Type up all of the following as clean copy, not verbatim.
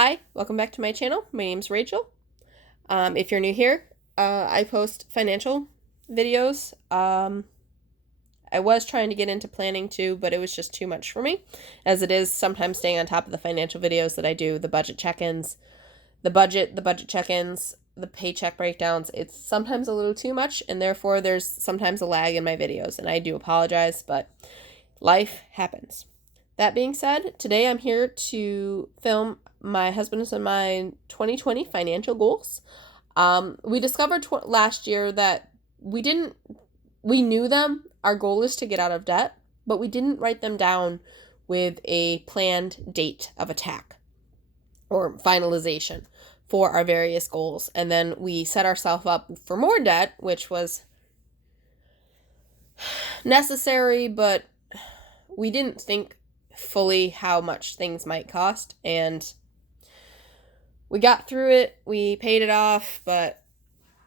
Hi, welcome back to my channel. My name's Rachel. If you're new here, I post financial videos. I was trying to get into planning too, but it was just too much for me, as it is sometimes staying on top of the financial videos that I do, the budget check-ins, the budget check-ins, the paycheck breakdowns. It's sometimes a little too much, and therefore there's sometimes a lag in my videos, and I do apologize, but life happens. That being said, today I'm here to film my husband's and my 2020 financial goals. We discovered last year that we knew them. Our goal is to get out of debt, but we didn't write them down with a planned date of attack or finalization for our various goals. And then we set ourselves up for more debt, which was necessary, but we didn't think fully how much things might cost, and we got through it. We paid it off, but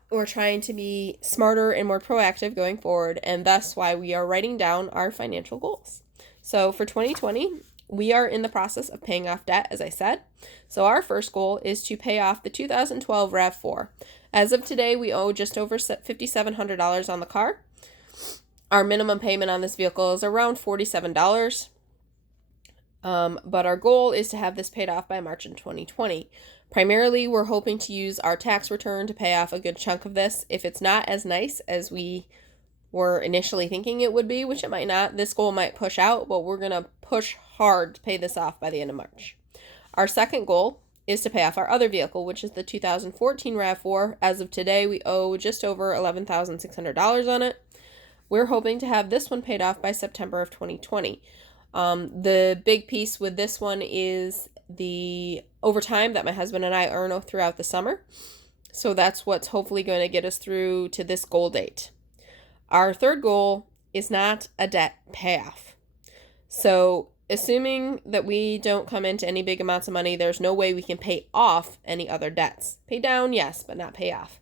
we're trying to be smarter and more proactive going forward, and that's why we are writing down our financial goals. So for 2020, we are in the process of paying off debt, as I said. So our first goal is to pay off the 2012 RAV4. As of today, we owe just over $5,700 on the car. Our minimum payment on this vehicle is around $47. But our goal is to have this paid off by March in 2020. Primarily, we're hoping to use our tax return to pay off a good chunk of this. If it's not as nice as we were initially thinking it would be, which it might not, this goal might push out, but we're going to push hard to pay this off by the end of March. Our second goal is to pay off our other vehicle, which is the 2014 RAV4. As of today, we owe just over $11,600 on it. We're hoping to have this one paid off by September of 2020. The big piece with this one is the overtime that my husband and I earn throughout the summer. So that's what's hopefully going to get us through to this goal date. Our third goal is not a debt payoff. So assuming that we don't come into any big amounts of money, there's no way we can pay off any other debts. Pay down, yes, but not pay off.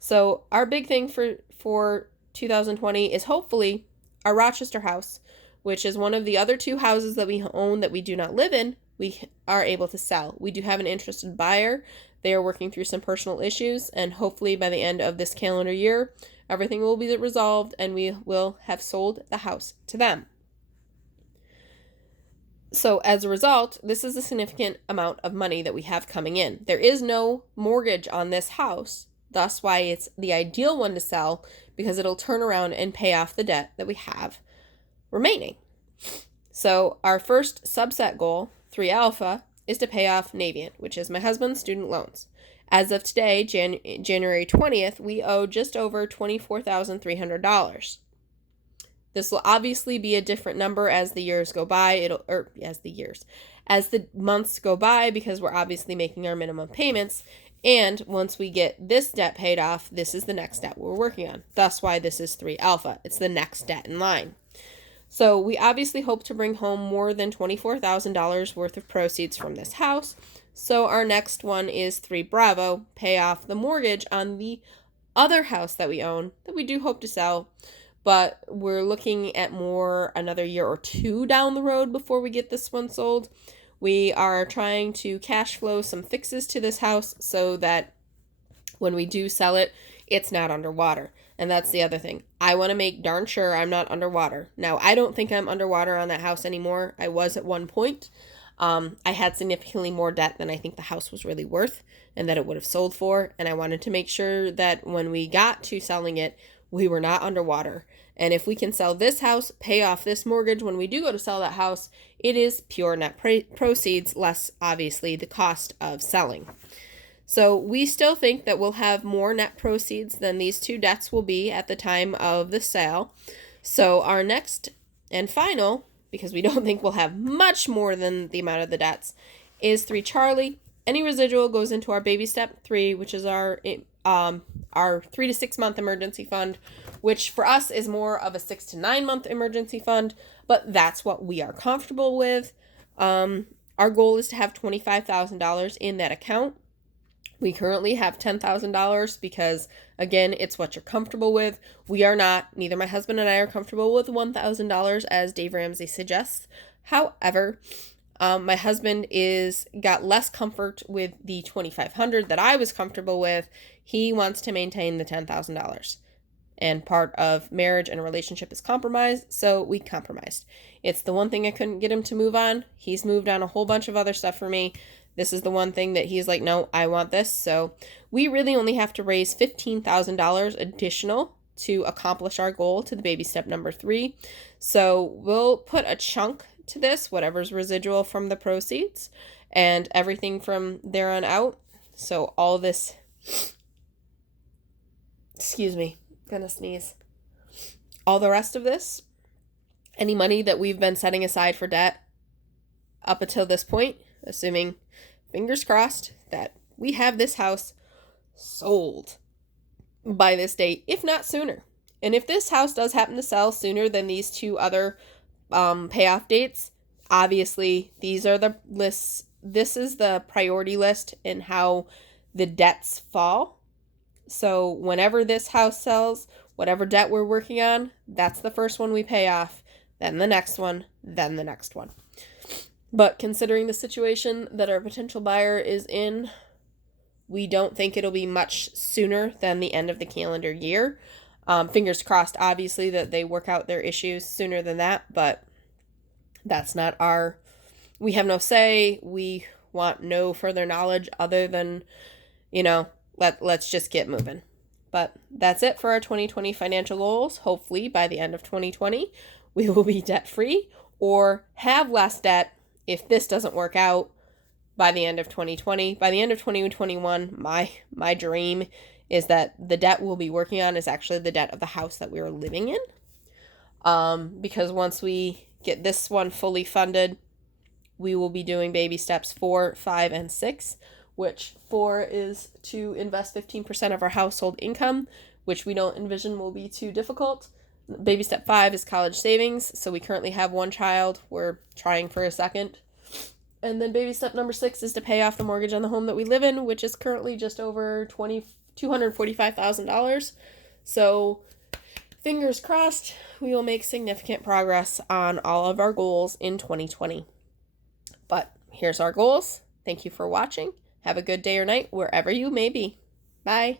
So our big thing for 2020 is hopefully our Rochester house, which is one of the other two houses that we own that we do not live in, we are able to sell. We do have an interested buyer. They are working through some personal issues, and hopefully by the end of this calendar year, everything will be resolved and we will have sold the house to them. So as a result, this is a significant amount of money that we have coming in. There is no mortgage on this house, thus why it's the ideal one to sell, because it'll turn around and pay off the debt that we have remaining. So our first subset goal, 3 Alpha, is to pay off Navient, which is my husband's student loans. As of today, January 20th, we owe just over $24,300. This will obviously be a different number as the years go by. As the months go by, because we're obviously making our minimum payments. And once we get this debt paid off, this is the next debt we're working on. That's why this is 3 Alpha. It's the next debt in line. So we obviously hope to bring home more than $24,000 worth of proceeds from this house. So our next one is 3 Bravo, pay off the mortgage on the other house that we own that we do hope to sell. But we're looking at more another year or two down the road before we get this one sold. We are trying to cash flow some fixes to this house so that when we do sell it, it's not underwater. And that's the other thing. I want to make darn sure I'm not underwater. Now, I don't think I'm underwater on that house anymore. I was at one point. I had significantly more debt than I think the house was really worth and that it would have sold for. And I wanted to make sure that when we got to selling it, we were not underwater. And if we can sell this house, pay off this mortgage when we do go to sell that house, it is pure net proceeds, less obviously the cost of selling. So we still think that we'll have more net proceeds than these two debts will be at the time of the sale. So our next and final, because we don't think we'll have much more than the amount of the debts, is 3 Charlie. Any residual goes into our baby step 3, which is our 3 to 6 month emergency fund, which for us is more of a 6 to 9 month emergency fund, but that's what we are comfortable with. Our goal is to have $25,000 in that account. We currently have $10,000 because, again, it's what you're comfortable with. We are not. Neither my husband and I are comfortable with $1,000, as Dave Ramsey suggests. However, My husband got less comfort with the $2,500 that I was comfortable with. He wants to maintain the $10,000. And part of marriage and a relationship is compromise, so we compromised. It's the one thing I couldn't get him to move on. He's moved on a whole bunch of other stuff for me. This is the one thing that he's like, no, I want this. So we really only have to raise $15,000 additional to accomplish our goal to the baby step number 3. So we'll put a chunk to this, whatever's residual from the proceeds, and everything from there on out. So all this, excuse me, gonna sneeze. All the rest of this, any money that we've been setting aside for debt up until this point, assuming, fingers crossed, that we have this house sold by this date, if not sooner. And if this house does happen to sell sooner than these 2 other payoff dates, obviously these are the lists. This is the priority list in how the debts fall. So whenever this house sells, whatever debt we're working on, that's the first one we pay off, then the next one, then the next one. But considering the situation that our potential buyer is in, we don't think it'll be much sooner than the end of the calendar year. Fingers crossed, obviously, that they work out their issues sooner than that, but that's not we have no say. We want no further knowledge other than, let's just get moving. But that's it for our 2020 financial goals. Hopefully by the end of 2020, we will be debt-free or have less debt if this doesn't work out by the end of 2020. By the end of 2021, my dream is that the debt we'll be working on is actually the debt of the house that we were living in. Because once we get this one fully funded, we will be doing baby steps 4, 5, and 6, which 4 is to invest 15% of our household income, which we don't envision will be too difficult. Baby step 5 is college savings. So we currently have 1 child. We're trying for a second. And then baby step number 6 is to pay off the mortgage on the home that we live in, which is currently just over $245,000. So fingers crossed, we will make significant progress on all of our goals in 2020. But here's our goals. Thank you for watching. Have a good day or night wherever you may be. Bye.